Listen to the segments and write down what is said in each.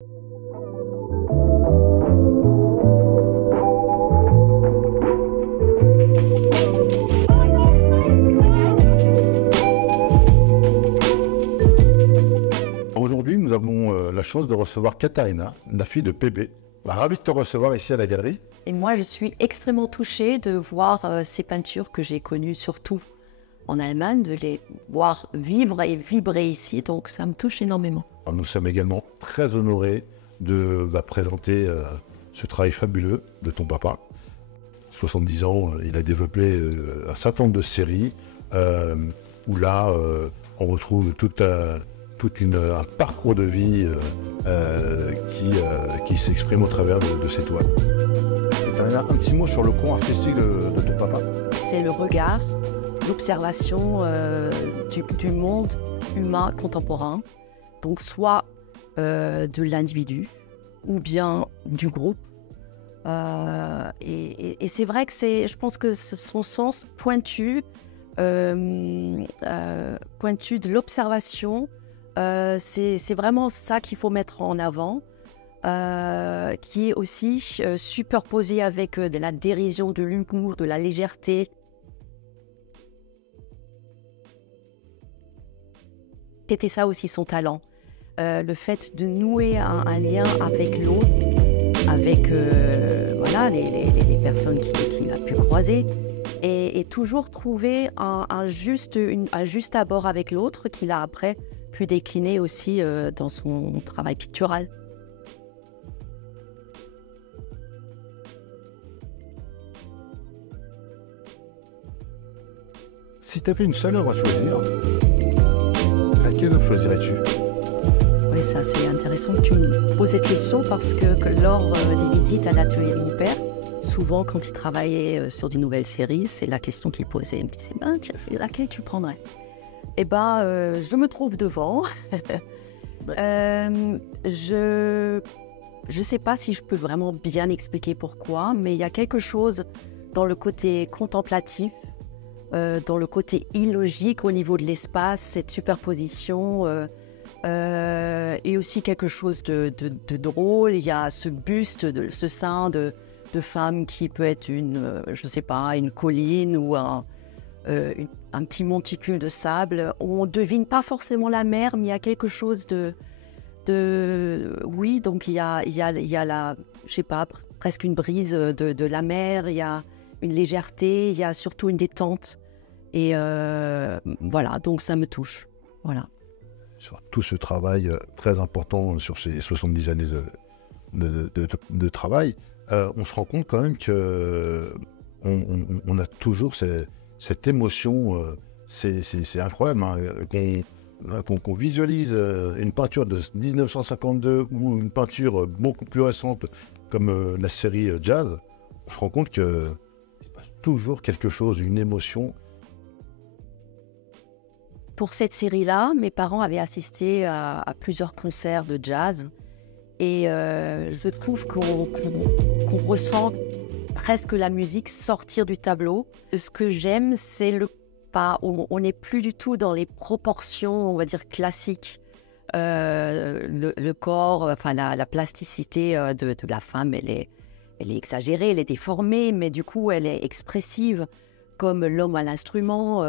Aujourd'hui, nous avons la chance de recevoir Katharina, la fille de PB. Ravi de te recevoir ici à la galerie. Et moi, je suis extrêmement touchée de voir ces peintures que j'ai connues surtout en Allemagne, de les voir vivre et vibrer ici, donc ça me touche énormément. Nous sommes également très honorés de présenter ce travail fabuleux de ton papa. 70 ans, il a développé un certain nombre de séries où là, on retrouve tout un parcours de vie qui s'exprime au travers de ces toiles. Un petit mot sur le courant artistique de ton papa. C'est le regard, l'observation du monde humain contemporain, donc soit de l'individu ou bien du groupe. Et c'est vrai que je pense que son sens pointu de l'observation, c'est vraiment ça qu'il faut mettre en avant, qui est aussi superposé avec de la dérision, de l'humour, de la légèreté. C'était ça aussi son talent, le fait de nouer un lien avec l'autre, avec voilà, les personnes qu'il a pu croiser, et toujours trouver un juste abord avec l'autre qu'il a après pu décliner aussi dans son travail pictural. Si tu avais une seule œuvre à choisir, laquelle œuvre choisirais-tu? Oui, ça c'est intéressant que tu me poses cette question parce que lors des visites à l'atelier de mon père, souvent quand il travaillait sur des nouvelles séries, c'est la question qu'il posait. Il me disait, tiens, laquelle tu prendrais? Eh bien, je me trouve devant. Je ne sais pas si je peux vraiment bien expliquer pourquoi, mais il y a quelque chose dans le côté contemplatif, dans le côté illogique au niveau de l'espace, cette superposition, et aussi quelque chose de drôle. Il y a ce buste, ce sein de femme qui peut être je ne sais pas, une colline ou un petit monticule de sable. On ne devine pas forcément la mer, mais il y a quelque chose oui, donc il y a je sais pas, presque une brise de la mer, il y a une légèreté, il y a surtout une détente. Et voilà, donc ça me touche. Voilà. Sur tout ce travail très important sur ces 70 années de travail, on se rend compte quand même qu'on a toujours cette émotion, c'est incroyable, qu'on visualise une peinture de 1952 ou une peinture beaucoup plus récente comme la série Jazz. On se rend compte que c'est toujours quelque chose, une émotion. Pour cette série-là, mes parents avaient assisté à plusieurs concerts de jazz et je trouve qu'on ressent presque la musique sortir du tableau. Ce que j'aime, c'est on n'est plus du tout dans les proportions, on va dire, classiques. Le corps, enfin la plasticité de la femme, elle est exagérée, elle est déformée, mais du coup, elle est expressive, comme l'homme à l'instrument.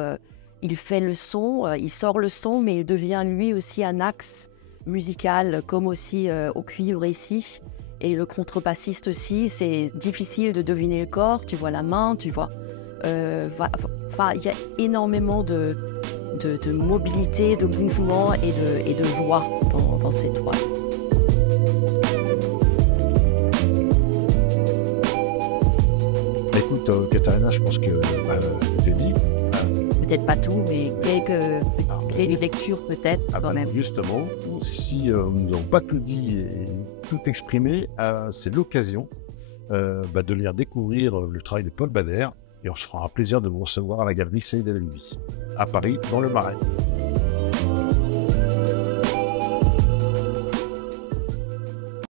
Il fait le son, il sort le son, mais il devient lui aussi un axe musical, comme aussi au cuivre ici. Et le contrebassiste aussi, c'est difficile de deviner le corps, tu vois la main, tu vois. Il y a énormément de mobilité, de mouvement et de joie dans ces toiles. Écoute, Katharina, je pense que je t'ai dit. Peut-être pas tout, mais quelques lectures peut-être quand même. Justement, si nous n'avons pas tout dit et tout exprimé, c'est l'occasion de lire découvrir le travail de Paul Bader, et on se fera un plaisir de vous recevoir à la galerie Saïd El Albi, à Paris, dans le Marais.